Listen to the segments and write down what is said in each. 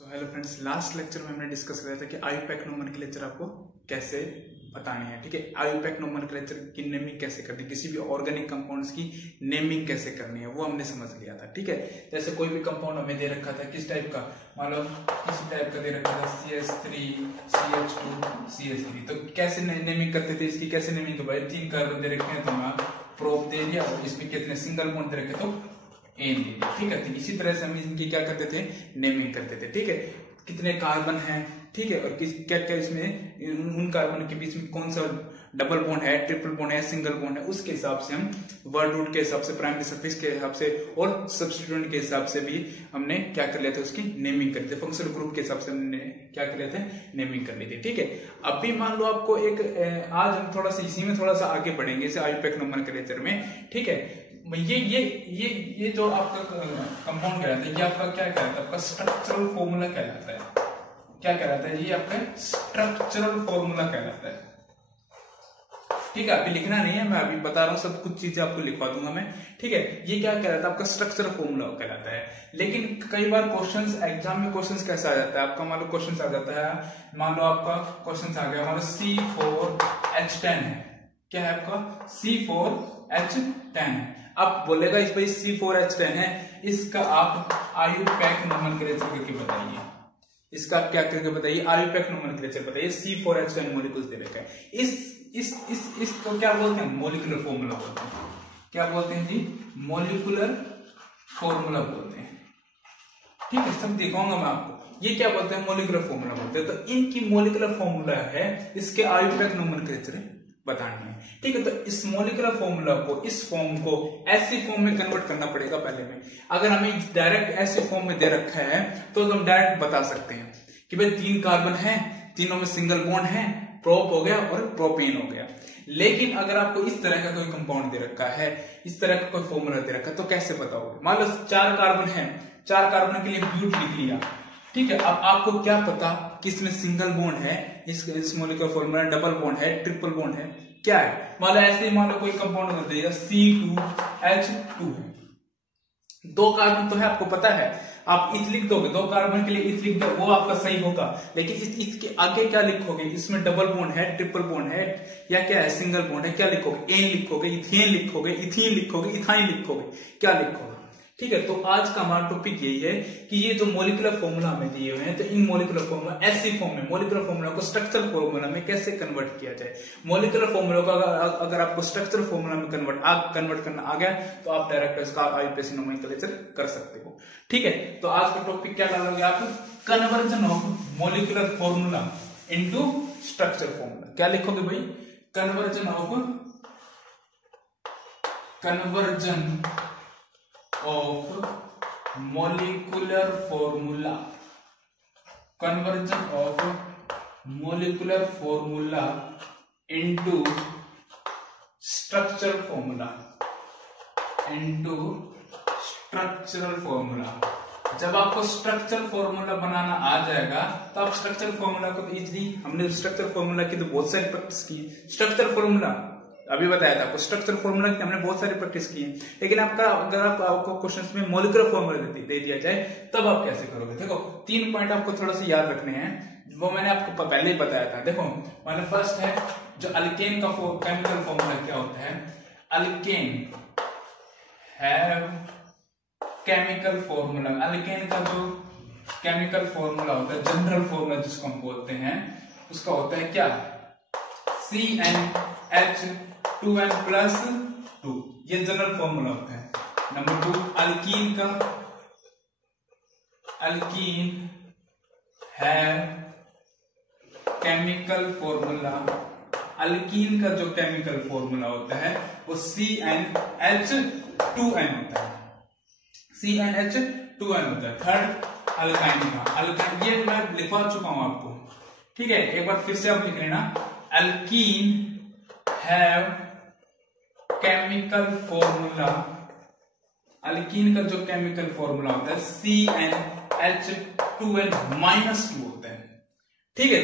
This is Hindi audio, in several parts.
हेलो फ्रेंड्स, लास्ट लेक्चर में हमने डिस्कस किया था कि आईयूपैक नोमेनक्लेचर आपको कैसे बताने हैं। ठीक है, आईयूपैक नोमेनक्लेचर की नेमिंग कैसे करनी है, किसी भी ऑर्गेनिक कंपाउंड्स की नेमिंग कैसे करनी है वो हमने समझ लिया था। ठीक है, जैसे कोई भी कंपाउंड हमें दे रखा था किस टाइप का, मान लो किसी टाइप का दे रखा था CH3 CH2 CH3, तो कैसे नेमिंग करते थे इसकी, कैसे नेमिंग, तो भाई 3 कार्बन दे रखे हैं तो मैं प्रोप दे दिया और इसमें कितने सिंगल बॉन्ड दे रखे तो एन दे दिया। ठीक है, तो इसी तरह से हम इनकी क्या करते थे, नेमिंग करते थे। ठीक है, कितने कार्बन हैं, ठीक है, और क्या क्या इसमें उन कार्बन के बीच में कौन सा डबल बॉन्ड है, ट्रिपल बॉन्ड है, सिंगल बॉन्ड है, उसके हिसाब से हम वर्ड रूट के हिसाब से, प्राइमरी सफिक्स के हिसाब से और सब्स्टिट्यूएंट के हिसाब से भी हमने क्या कर लिया था, उसकी नेमिंग कर ली थी। फंक्शनल ग्रुप के हिसाब से हमने क्या कर लिया था, नेमिंग कर ली थी। ठीक है, अभी मान लो आपको एक आज हम थोड़ा सा इसी में थोड़ा सा आगे बढ़ेंगे इसे आईयूपैक नोमेनक्लेचर में। ठीक है, ये जो आपका कंपाउंड कहलाता है, ये आपका क्या कहलाता है, आपका स्ट्रक्चरल फॉर्मूला कहलाता है। क्या कहलाता है, ये आपका स्ट्रक्चरल फॉर्मूला कहलाता है। ठीक है, अभी लिखना नहीं है, मैं अभी बता रहा हूं, सब कुछ चीजें आपको लिखवा दूंगा मैं। ठीक है, ये क्या कहलाता है, आपका स्ट्रक्चरल फॉर्मूला कहलाता है। लेकिन कई बार क्वेश्चंस एग्जाम में क्वेश्चंस कैसा आ जाता है आपका, मान लो क्वेश्चंस आ जाता है, मान लो आपका क्वेश्चंस आ गया, मान लो C4H10 है, क्या है आपका C4H10 है। अब बोलेगा इस भाई C4H10 है, इसका आप आईयूपैक नोमेनक्लेचर करके बताइए, इसका आप क्या करके बताइए, आईयूपैक नोमेनक्लेचर बताइए। C4H10 मॉलिक्यूल्स दे रखा है, इसको क्या बोलते हैं, मॉलिक्यूलर फॉर्मूला बोलते हैं। क्या बोलते हैं जी, मॉलिक्यूलर फॉर्मूला बोलते हैं। ठीक है, सब दिखाऊंगा मैं आपको, ये क्या बोलते हैं, मॉलिक्यूलर फॉर्मूला बोलते हैं। तो इनकी मॉलिक्यूलर फॉर्मूला है, इसके आईयूपैक नोमेनक्लेचर बतानी है। ठीक है, तो इस मॉलिक्यूलर फॉर्मूला को, इस फॉर्म को ऐसी फॉर्म में कन्वर्ट करना पड़ेगा पहले में। अगर हमें डायरेक्ट ऐसे फॉर्म में दे रखा है तो हम डायरेक्ट बता सकते हैं कि भाई 3 कार्बन है, तीनों में सिंगल बॉन्ड है, प्रोप हो गया और प्रोपेन हो गया। लेकिन अगर आपको इस तरह का कोई कंपाउंड दे रखा है, इस तरह का कोई फॉर्मूला दे रखा है, तो कैसे बताओगे। मान लो 4 कार्बन है, 4 कार्बन के लिए ब्यूट लिख लिया। ठीक है, अब आपको क्या पता कि इसमें सिंगल बॉन्ड है, इस मॉलिक्यूलर फॉर्मूला डबल बॉन्ड है, ट्रिपल बॉन्ड है, क्या है। मान लो ऐसे ही मान लो कोई कंपाउंड कर दिया C2H2 है, 2 कार्बन तो है, आपको पता है, आप इथ लिख दोगे, 2 कार्बन के लिए इथ लिख दो, वो आपका सही होगा। लेकिन इसके आगे क्या लिखोगे, इसमें डबल बॉन्ड है, ट्रिपल बॉन्ड है, या क्या है, सिंगल बॉन्ड है, क्या लिखोगे, एन लिखोगे, इथेन लिखोगे, इथीन लिखोगे, इथाइन लिखोगे, क्या लिखोगे। ठीक है, तो आज का हमारा टॉपिक यही है कि ये जो मॉलिक्यूलर फॉर्मूला हमें दिए हुए हैं, तो इन मॉलिक्यूलर फॉर्मूला ऐसी फॉर्म में, मॉलिक्यूलर फॉर्मूला को स्ट्रक्चरल फॉर्मूला में कैसे कन्वर्ट किया जाए। मॉलिक्यूलर फॉर्मूला को अगर आपको स्ट्रक्चरल फॉर्मूला में कन्वर्ट करना आ गया तो आप डायरेक्ट इसका आईयूपैक नोमेनक्लेचर कर सकते हो। ठीक है, तो आज का टॉपिक क्या डालोगे आप, conversion of molecular formula into structural formula. क्या लिखोगे भाई, conversion of molecular formula, conversion of molecular formula into structural formula, जब आपको स्ट्रक्चरल फॉर्मूला बनाना आ जाएगा तो आप स्ट्रक्चरल फॉर्मूला को इजीली, हमने स्ट्रक्चरल फॉर्मूला की तो बहुत सारी प्रैक्टिस की। स्ट्रक्चरल फॉर्मूला अभी बताया था आपको, स्ट्रक्चर फॉर्मूला की हमने बहुत सारी प्रैक्टिस की है। लेकिन अगर आपको क्वेश्चंस में मॉलिक्यूलर फॉर्मूला दे दिया जाए तब आप कैसे करोगे। देखो 3 पॉइंट आपको थोड़ा सा याद रखने हैं, वो मैंने आपको पहले ही बताया था। देखो मतलब फर्स्ट है जो अल्केन का केमिकल फॉर्मूला क्या होता है, alkane have chemical formula, alkane का जो केमिकल फॉर्मूला होता है, जनरल फॉर्मूला जिसको हम बोलते हैं, उसका होता है क्या, CnH2n+2, ये जनरल फॉर्मूला होता है। नंबर 2 अल्कीन है केमिकल फॉर्मूला, अल्कीन का जो केमिकल फॉर्मूला होता है वो CnH2n होता है, CnH2n होता है। थर्ड अल्काइन का, अल्काइन ये मैं लिखवा चुका हूं आपको। ठीक है, एक बार फिर से आप लिख लेना, alkyne have chemical formula, alkyne का जो केमिकल फॉर्मूला होता है CnH2n-2 होता है। ठीक है,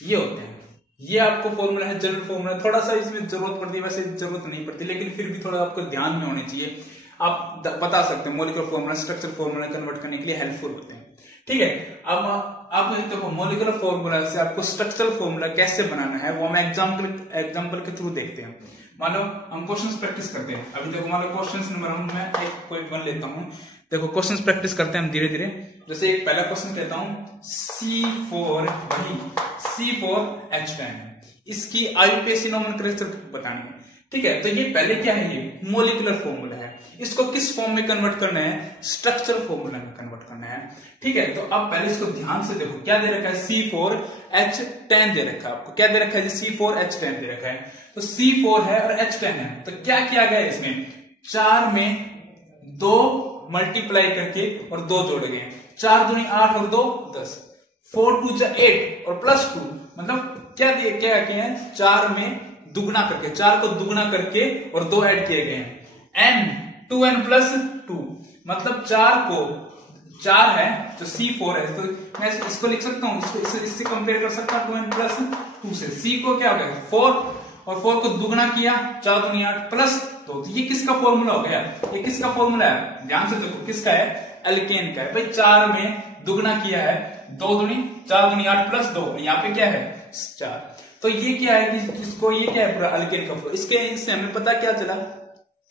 ये होते हैं, ये आपको फॉर्मूला है, जनरल फॉर्मूला। थोड़ा सा इसमें जरूरत पड़ती है, वैसे जरूरत नहीं पड़ती, लेकिन फिर भी थोड़ा आपको ध्यान में होने चाहिए। आप बता सकते हैं molecular formula structure formula convert करने के लिए हेल्पफुल होते हैं। ठीक है। अब आप देखो मॉलिक्यूलर फॉर्मूला से आपको स्ट्रक्चरल फॉर्मूला कैसे बनाना है वो हम एग्जाम्पल के थ्रू देखते हैं। मान लो हम क्वेश्चंस प्रैक्टिस करते हैं। अभी देखो मान लो क्वेश्चंस नंबर मैं एक कोई वन लेता हूं। देखो क्वेश्चंस प्रैक्टिस करते हैं हम धीरे धीरे। जैसे पहला क्वेश्चन कहता हूं C4 वही C4H10 है, इसकी आईयूपीएसी नोमेनक्लेचर बतानी है। ठीक है, तो ये पहले क्या है, ये मॉलिक्यूलर फॉर्मूला है, इसको किस फॉर्म में कन्वर्ट करना है, स्ट्रक्चरल फॉर्मूला में कन्वर्ट करना है। ठीक है, तो अब पहले इसको ध्यान से देखो क्या दे रखा है, C4H10 दे रखा है आपको। क्या दे रखा है, C4H10 दे रखा है। तो C4 है और H10 है, तो क्या किया गया इसमें, 4 में 2 मल्टीप्लाई करके और 2 जोड़े गए। 4 दूनी 8 और 2 10, 4 2 8 और प्लस 2, मतलब क्या किया है, 4 में दुगना करके, 4 को दुगना करके और 2 ऐड किए गए हैं। n 2n प्लस 2, मतलब 4 है तो C4 है, तो मैं इसको लिख सकता हूं, इससे कंपेयर कर सकता हूं 2n प्लस 2 से। C को क्या हो गया 4 और 4 को दुगना किया, 4 दूनी 8 प्लस 2, तो ये किसका फॉर्मूला हो गया, ये किसका फॉर्मूला है, ध्यान से देखो किसका है, एल्केन का है भाई। 4 में दुगना किया है, 2 दूनी 4 दूनी 8 प्लस 2, यहाँ पे क्या है 4। तो ये क्या है कि इसको, ये क्या है पूरा अल्केन का, इससे हमें पता क्या चला,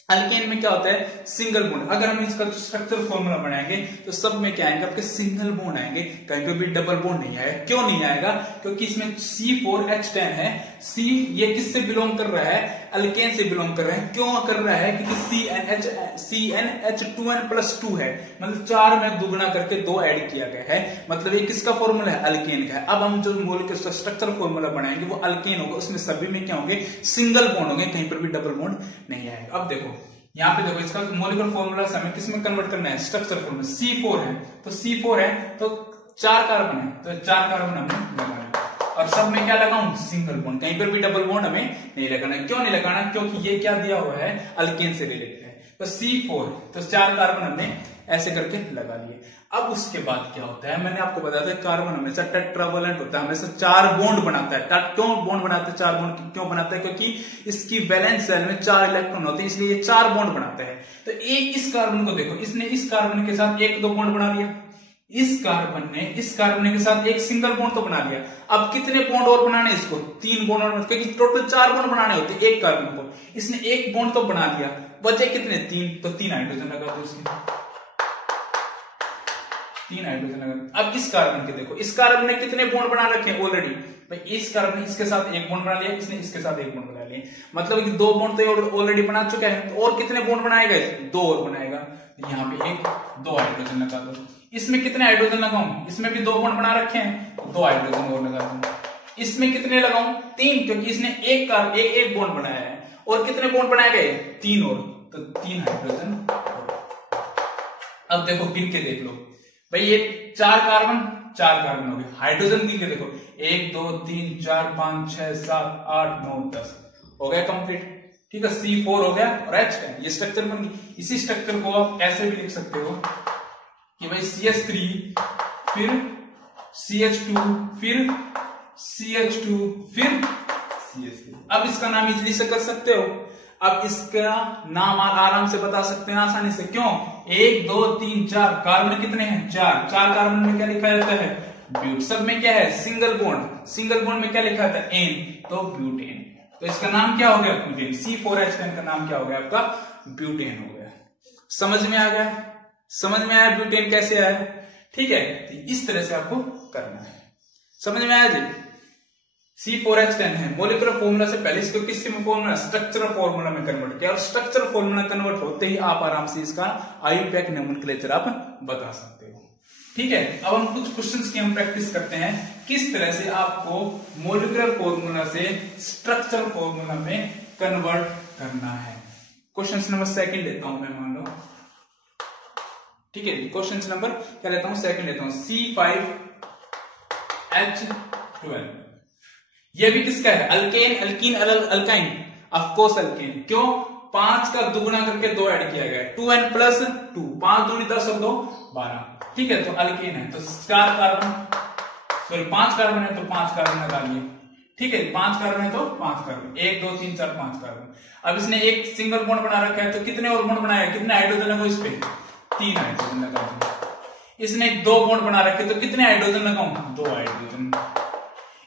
अल्केन में क्या होता है सिंगल बॉन्ड। अगर हम इसका स्ट्रक्चरल फॉर्मूला बनाएंगे तो सब में क्या आएंगे आपके सिंगल बॉन्ड आएंगे, कहीं पे भी डबल बॉन्ड नहीं आएगा। क्यों नहीं आएगा, क्योंकि इसमें C4H10 है। C ये किससे बिलोंग कर रहा है, अल्केन से बिलोंग कर रहा है। क्यों कर रहा है, क्योंकि CnH2n प्लस 2 है, मतलब 4 में दुगना करके 2 ऐड किया गया है, मतलब ये किसका फॉर्मूला है, अल्केन का है। अब हम जो मॉलिक्यूलर स्ट्रक्चरल फॉर्मूला बनाएंगे वो अल्केन होगा, उसमें सभी में क्या होंगे, सिंगल बॉन्ड होंगे, कहीं पर भी डबल बॉन्ड नहीं आएगा। अब देखो यहाँ पे देखो इसका मॉलिक्यूलर फॉर्मूला हमें किसमें कन्वर्ट करना है, स्ट्रक्चरल फॉर्मूला। C4 है तो C4 है तो 4 कार्बन है, तो 4 कार्बन हमें लगाना, और सब में क्या लगाऊं, सिंगल बॉन्ड, कहीं पर भी डबल बॉन्ड हमें नहीं लगाना। क्यों नहीं लगाना, क्योंकि ये क्या दिया हुआ है, अल्केन से रिलेटेड है। तो C4 तो 4 कार्बन हमने ऐसे करके लगा लिए। अब उसके बाद क्या होता है, मैंने आपको बताया था कार्बन हमेशा टेट्रावैलेंट होता है, हमेशा 4 बॉन्ड बनाता है। क्यों बॉन्ड बनाता है, 4 बॉन्ड क्यों बनाता है, क्योंकि इसकी वैलेंस शेल में 4 इलेक्ट्रॉन होते हैं, इसलिए ये 4 बॉन्ड बनाता है। तो एक इस कार्बन को देखो, इसने इस कार्बन के साथ 1 2 बॉन्ड बना लिया, इस कार्बन के साथ एक सिंगल बॉन्ड तो बना लिया। अब कितने बॉन्ड और बनाने इसको, 3 बॉन्ड और, क्योंकि टोटल 4 बॉन्ड बनाने होते हैं एक कार्बन को, इसने 1 बॉन्ड तो बना लिया, बचे कितने 3, तो 3 हाइड्रोजन लगा दो इसमें, 3 हाइड्रोजन लगा। अब इस कार्बन के देखो, इस कार्बन ने कितने बॉन्ड बना रखे हैं ऑलरेडी, भाई इस कार्बन ने इसके साथ 1 बॉन्ड बना लिया, इसने इसके साथ 1 बॉन्ड बना लिया, मतलब कि 2 बॉन्ड तो ऑलरेडी बना चुका है, तो और कितने बॉन्ड बनाएगा, 2 और बनाएगा। यहाँ पे 2 हाइड्रोजन लगा दो। इसमें कितने हाइड्रोजन लगाऊं, इसमें भी 2 बॉन्ड बना रखे हैं, तो 2 हाइड्रोजन और लगा दूं। इसमें कितने लगाऊं, 3, क्योंकि इसने एक बॉन्ड बनाया है, और कितने बॉन्ड बनाए गए, 3 और, तो 3 हाइड्रोजन। अब देखो गिन के देख लो भाई, ये 4 कार्बन हो गए, हाइड्रोजन गिन के देखो 1 2 3 4 5 6 7 8 9 10 हो गया कंप्लीट। ठीक है, C4 हो गया और H10, ये स्ट्रक्चर बन गई। इसी स्ट्रक्चर को आप ऐसे भी लिख सकते हो कि भाई CH3 फिर CH2 फिर CH2 फिर CH3। अब इसका नाम इजली से कर सकते हो, अब इसका नाम आराम से बता सकते हैं आसानी से। क्यों, 1 2 3 4 कार्बन कितने हैं, 4 कार्बन में क्या लिखा जाता है, ब्यूट। सब में क्या है, सिंगल बॉन्ड में क्या लिखा जाता है, N, तो ब्यूटेन। तो इसका नाम क्या हो गया, ब्यूटेन। C4H10 का नाम क्या हो गया आपका, ब्यूटेन हो गया। समझ में आ गया, समझ में आया ब्यूटेन कैसे आया। ठीक है, तो इस तरह से आपको करना है, समझ में आया जी। C4H10 है, मॉलिक्यूलर फॉर्मूला से पहले इसको किस में फॉर्मूला, स्ट्रक्चरल फॉर्मूला में कन्वर्ट किया, और स्ट्रक्चरल फॉर्मूला कन्वर्ट होते ही आप आराम से इसका आईयूपैक नोमेनक्लेचर आप बता सकते हो। ठीक है, अब हम कुछ क्वेश्चंस की हम प्रैक्टिस करते हैं, किस तरह से आपको मॉलिक्यूलर फॉर्मूला से स्ट्रक्चरल फॉर्मूला में कन्वर्ट करना है। क्वेश्चन नंबर 2 लेता हूं मैं, मान लो। ठीक है, क्वेश्चन नंबर क्या लेता हूं, 2 लेता हूं, C5H12। ये भी किसका है, अल्कीन अल्काइन, ऑफकोर्स अल्केन। क्यों, 5 का दुगुना करके 2 ऐड किया गया, 2n प्लस 2, 5 दूनी 10 और 2 12। ठीक है, तो अल्केन है, तो 5 कार्बन है तो 5 कार्बन लगा लिए। ठीक है, 5 कार्बन है तो 5 कार्बन, 1 2 3 4 5 कार्बन। अब इसने एक सिंगल बॉन्ड बना रखा है, तो कितने और बॉन्ड बनाया, कितने हाइड्रोजन लगो इस पे, 3 हाइड्रोजन लगा दिए। इसने 2 बॉन्ड बना रखे तो कितने हाइड्रोजन लगाऊं? 2 हाइड्रोजन।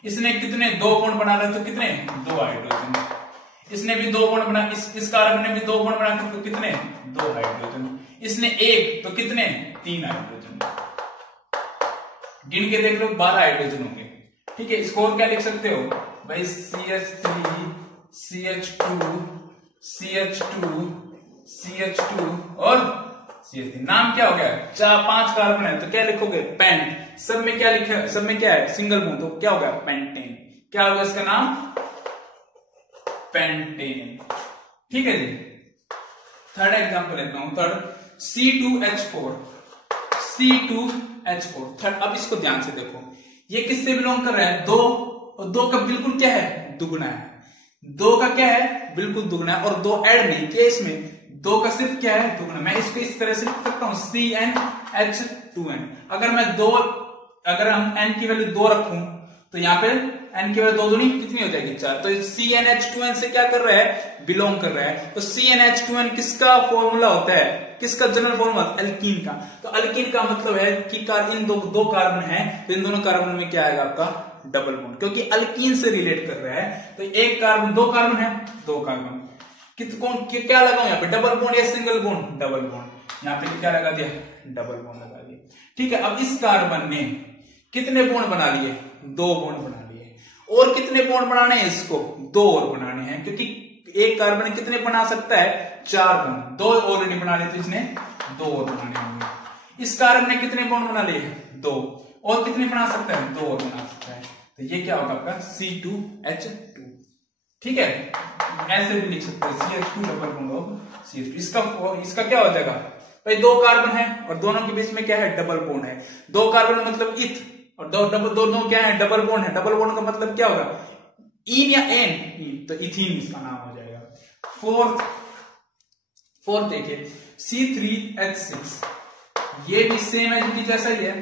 इसने कितने 2 बॉन्ड बना रहे तो कितने? 2 हाइड्रोजन। इसने भी 2 बॉन्ड बना, इस कार्बन ने भी 2 बॉन्ड बना रखे तो कितने? 2 हाइड्रोजन। इसने 1 तो कितने? 3 हाइड्रोजन। गिन के देख लो 12 हाइड्रोजन होंगे। ठीक है, स्कोर क्या लिख सकते हो भाई? CH3 CH2 CH2 CH2 और CH3। नाम क्या हो गया? 5 कार्बन है तो क्या लिखोगे? पेंट। सब में क्या लिखा है? सब में क्या है? सिंगल बॉन्ड, तो क्या होगा? पेंटेन। क्या होगा इसका नाम? पेंटेन। ठीक है जी। थर्ड एग्जांपल लेता हूं। Third C2H4 C2H4। थर्ड, अब इसको ध्यान से देखो, ये किससे बिलोंग कर रहा है? 2, और 2 का बिल्कुल क्या है? दुगुना है। 2 का क्या है? बिल्कुल दुगुना है, और 2 ऐड नहीं किया इसमें, 2 का सिर्फ क्या है? दुगुना। मैं इसको इस तरह से लिख सकता हूं CnH2n। अगर हम n की वैल्यू 2 रखूं तो यहाँ पे n की वैल्यू 2 दूनी कितनी हो जाएगी? 4। तो CnH2n से क्या कर रहा है? बिलोंग कर रहा है। तो CnH2n किसका फॉर्मूला होता है? किसका जनरल फॉर्मूला? अल्कीन का। तो अल्कीन का मतलब है कि इन दो कार्बन है तो इन दोनों कार्बन में क्या आएगा? आपका डबल बॉन्ड, क्योंकि अल्कीन से रिलेट कर रहा है। तो एक कार्बन, 2 कार्बन है, 2 कार्बन क्या लगाऊं यहाँ पे? डबल बॉन्ड या सिंगल बॉन्ड? Double bond. यहाँ पे क्या लगा दिया? डबल बॉन्ड लगा दिया। ठीक है, अब इस कार्बन ने कितने बॉन्ड बना लिए? 2 बॉन्ड बना लिए। और कितने बॉन्ड बनाने हैं इसको? 2 और बनाने हैं, क्योंकि एक कार्बन कितने बना सकता है? 4 बॉन्ड। 2 ऑलरेडी बना लिए तो इसने 2 और बनाने होंगे। इस कार्बन ने कितने बॉन्ड बना लिए? 2। और कितने बना सकता है? 2 और बना सकता है। तो ये क्या होगा आपका? C2H2। ठीक है, ऐसे भी लिख सकते हैं CH2 double bond of CH2। इसका क्या हो जाएगा भाई? 2 कार्बन है और दोनों के बीच में क्या है? डबल बॉन्ड है। 2 कार्बन मतलब इथ, और दोनों क्या है? डबल बॉन्ड है। डबल बॉन्ड का मतलब क्या होगा? इन या एन? तो इथीन इसका नाम हो जाएगा। फोर्थ देखिए C3H6। ये भी सेम है जैसा ही है,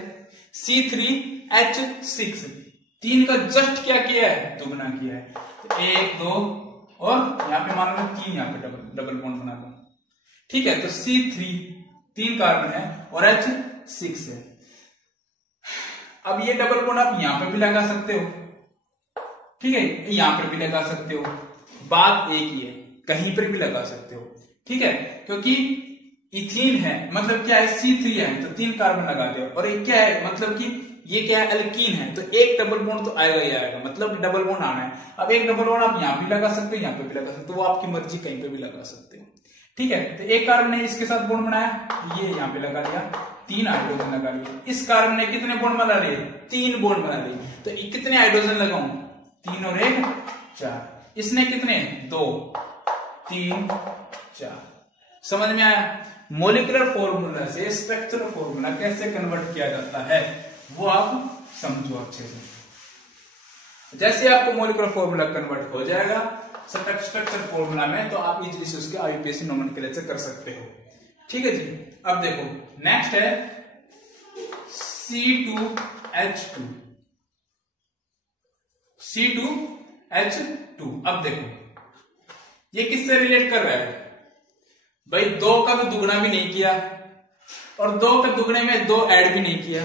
C3H6। 3 का जस्ट क्या किया है? दुगना किया है। तो 1 2 और यहाँ पे मान लो 3, यहाँ पे डबल बॉन्ड बना दो। ठीक है, तो C3 कार्बन है और H6 है। अब ये डबल बॉन्ड आप यहां पे भी लगा सकते हो। ठीक है, यहां पर भी लगा सकते हो। बात एक ही है, कहीं पर भी लगा सकते हो। ठीक है, क्योंकि इथीन है मतलब क्या है? C3 है तो 3 कार्बन लगा दो। और ये क्या है? मतलब कि ये क्या है? अल्कीन है तो एक डबल बॉन्ड तो आएगा ही आएगा, मतलब डबल बॉन्ड आना है। अब एक डबल बॉन्ड आप यहां भी लगा सकते हो, यहां पे भी लगा सकते हो, वो आपकी मर्जी, कहीं पे भी लगा सकते हो। ठीक है, तो एक कार्बन ने इसके साथ बॉन्ड बनाया, ये यहां पे लगा लिया, 3 हाइड्रोजन लगा लिए। इस कार्बन ने कितने बॉन्ड बना लिए? 3 बॉन्ड बना लिए। तो कितने हाइड्रोजन लगाऊं? 3 और 1 4। इसने कितने? 2 3 4। समझ में आया? मॉलिक्यूलर फॉर्मूला से स्ट्रक्चरल फॉर्मूला कैसे कन्वर्ट किया जाता है वो आप समझो अच्छे से। जैसे आपको मॉलिक्यूलर फॉर्मूला कन्वर्ट हो जाएगा स्ट्रक्चर फॉर्मूला में, तो आप इजीली से उसके आईयूपीएसी नोमेनक्लेचर कर सकते हो। ठीक है जी। अब देखो नेक्स्ट है C2H2। C2H2। अब देखो ये किससे रिलेट कर रहा है भाई? 2 का तो दुगना भी नहीं किया, और 2 के दुगने में 2 ऐड भी नहीं किया,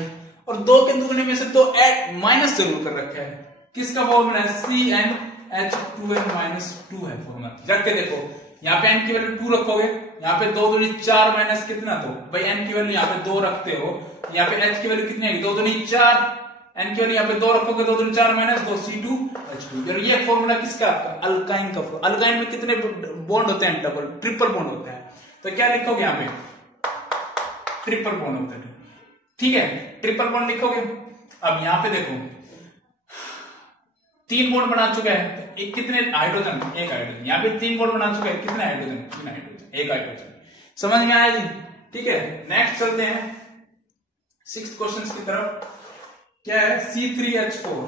और 2 के दुगने में से 2 ऐड माइनस जरूर कर रखा है। किसका फॉर्मूला है? CnH2n माइनस 2 है फॉर्मूला। रख के देखो, यहाँ पे n की वैल्यू 2 रखोगे, यहाँ पे 2 दूनी 4 माइनस कितना? 2। भाई n की वैल्यू यहाँ पे 2 रखते हो, यहाँ पे h की वैल्यू कितनी आएगी? 2 दूनी 4, n की वैल्यू यहाँ पे 2 रखोगे, 2 दूनी 4 माइनस 2 C2H2। और ये फॉर्मूला किसका? आपका अल्काइन का। अल्काइन में कितने बॉन्ड होते हैं? डबल, ट्रिपल बॉन्ड होते हैं। तो क्या लिखोगे यहाँ पे? ट्रिपल बॉन्ड होता है। ठीक है, ट्रिपल बॉन्ड लिखोगे। अब यहां पे देखो 3 बॉन्ड बना चुका है, एक कितने हाइड्रोजन? 1 हाइड्रोजन। यहां पे 3 बॉन्ड बना चुका है, कितने हाइड्रोजन? 3 hydrogen, 1 hydrogen. समझ में आया जी? ठीक है, नेक्स्ट चलते हैं 6th क्वेश्चन की तरफ। क्या है? C3H4।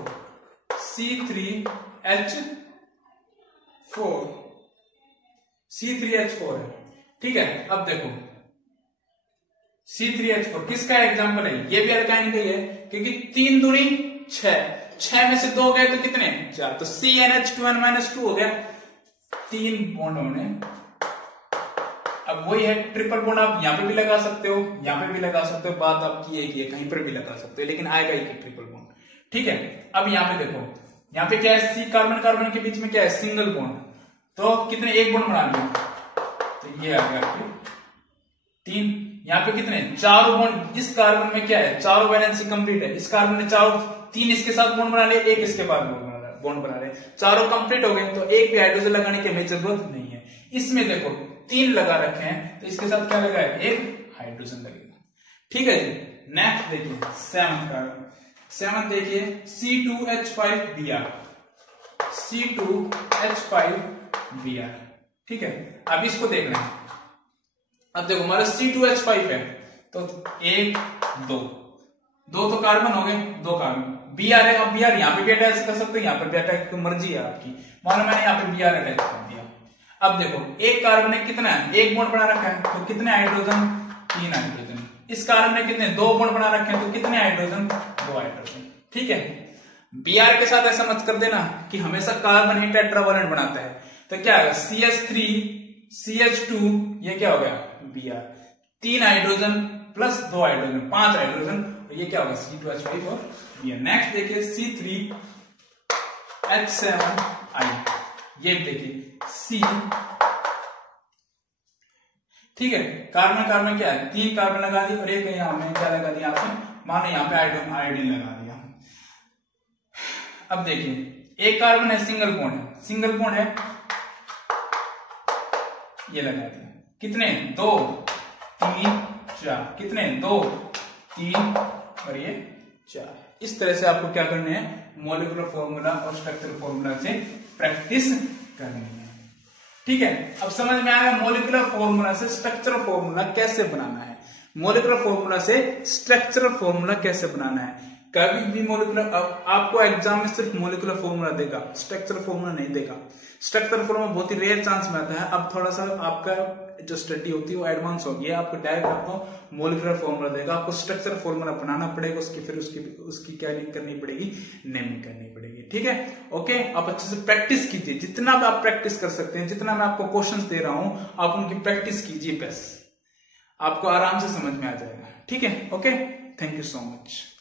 C3H4 है। ठीक है, अब देखो C3H4 किसका एग्जांपल है? ये भी अल्काइन का ही है, क्योंकि 3 दूनी 6 में से 2 गए तो कितने? 4। तो CnH2n माइनस 2 हो गया। 3 बॉन्ड होने। अब वही है, ट्रिपल बॉन्ड आप यहाँ पे भी लगा सकते हो, यहाँ पे भी लगा सकते हो, बात आपकी एक ही है, कहीं पर भी लगा सकते हो, लेकिन आएगा ही ट्रिपल बॉन्ड। ठीक है, अब यहाँ पे देखो, यहाँ पे क्या है, सी कार्बन कार्बन के बीच में क्या है, सिंगल बॉन्ड, तो कितने, एक बॉन्ड बना लिया, तो ये आ गया आपके 3। यहाँ पे कितने, 4 बॉन्ड, इस कार्बन में क्या है, चारों वैलेंसी कंप्लीट है, इस कार्बन ने 3 इसके साथ बॉन्ड बना लिया, एक इसके बाद बॉन्ड बना रहे, चारों कंप्लीट हो गए, तो एक भी हाइड्रोजन लगाने की हमें जरूरत नहीं है। इसमें देखो 3 लगा रखे हैं, तो इसके साथ क्या लगा है, एक हाइड्रोजन लगेगा। ठीक है जी, नेक्स्ट देखिए 7 कार्बन, 7 देखिए C2H5Br, C2H5Br। ठीक है, अब इसको देखना है, अब देखो हमारा C2H5 है, तो 1 2 तो कार्बन हो गए, 2 कार्बन, Br है, अब Br यहाँ पे भी अटैच कर सकते हो, यहाँ पे भी अटैच, तो मर्जी है आपकी, मानो मैंने यहाँ पे Br अटैच कर दिया। अब देखो एक कार्बन है, कितना है, एक बॉन्ड बना रखा है, तो कितने हाइड्रोजन, 3 हाइड्रोजन। इस कार्बन ने कितने, 2 बॉन्ड बना रखे हैं, तो कितने हाइड्रोजन, 2 हाइड्रोजन। ठीक है, Br के साथ ऐसा मत कर देना कि हमेशा कार्बन ही टेट्रावैलेंट बनाता है, तो क्या है, CH3 CH2, ये क्या हो गया, Br, 3 hydrogen plus 2 hydrogen, 5 hydrogen, ये क्या होगा, C2H5 और Br। नेक्स्ट देखिए C3H7I, ये देखिए C। ठीक है, कार्बन कार्बन क्या है, 3 कार्बन लगा दी, और एक यहां में क्या लगा दिया आपने, मानो यहाँ पे आयोडीन लगा दिया। अब देखिए एक कार्बन है, सिंगल बॉन्ड है, सिंगल बॉन्ड है, ये लगा दिया, कितने, 2 3 4, कितने, 2 3 और ये 4। इस तरह से आपको क्या करने हैं, मॉलिक्यूलर फॉर्मूला और स्ट्रक्चरल फॉर्मूला से प्रैक्टिस करनी है। ठीक है, अब समझ में आया मॉलिक्यूलर फॉर्मूला से स्ट्रक्चरल फॉर्मूला कैसे बनाना है, मॉलिक्यूलर फॉर्मूला से स्ट्रक्चरल फॉर्मूला कैसे बनाना है। कभी भी मॉलिक्यूलर, आपको एग्जाम में सिर्फ मॉलिक्यूलर फॉर्मूला देगा, स्ट्रक्चरल फॉर्मूला नहीं देगा। स्ट्रक्चरल फॉर्मूला बहुत ही रेयर चांस में आता है। अब थोड़ा सा आपका जो स्टडी होती है वो एडवांस होगी, आपको डायरेक्ट आपको मॉलिक्यूलर फॉर्मूला देगा, आपको स्ट्रक्चरल फॉर्मूला बनाना पड़ेगा, फिर उसकी क्या करनी पड़ेगी, नेमिंग करनी पड़ेगी। ठीक है, ओके, आप अच्छे से प्रैक्टिस कीजिए, जितना भी आप प्रैक्टिस कर सकते हैं, जितना मैं आपको क्वेश्चंस दे रहा हूं आप उनकी प्रैक्टिस कीजिए, बस आपको आराम से समझ में आ जाएगा। ठीक है, okay, thank you so much.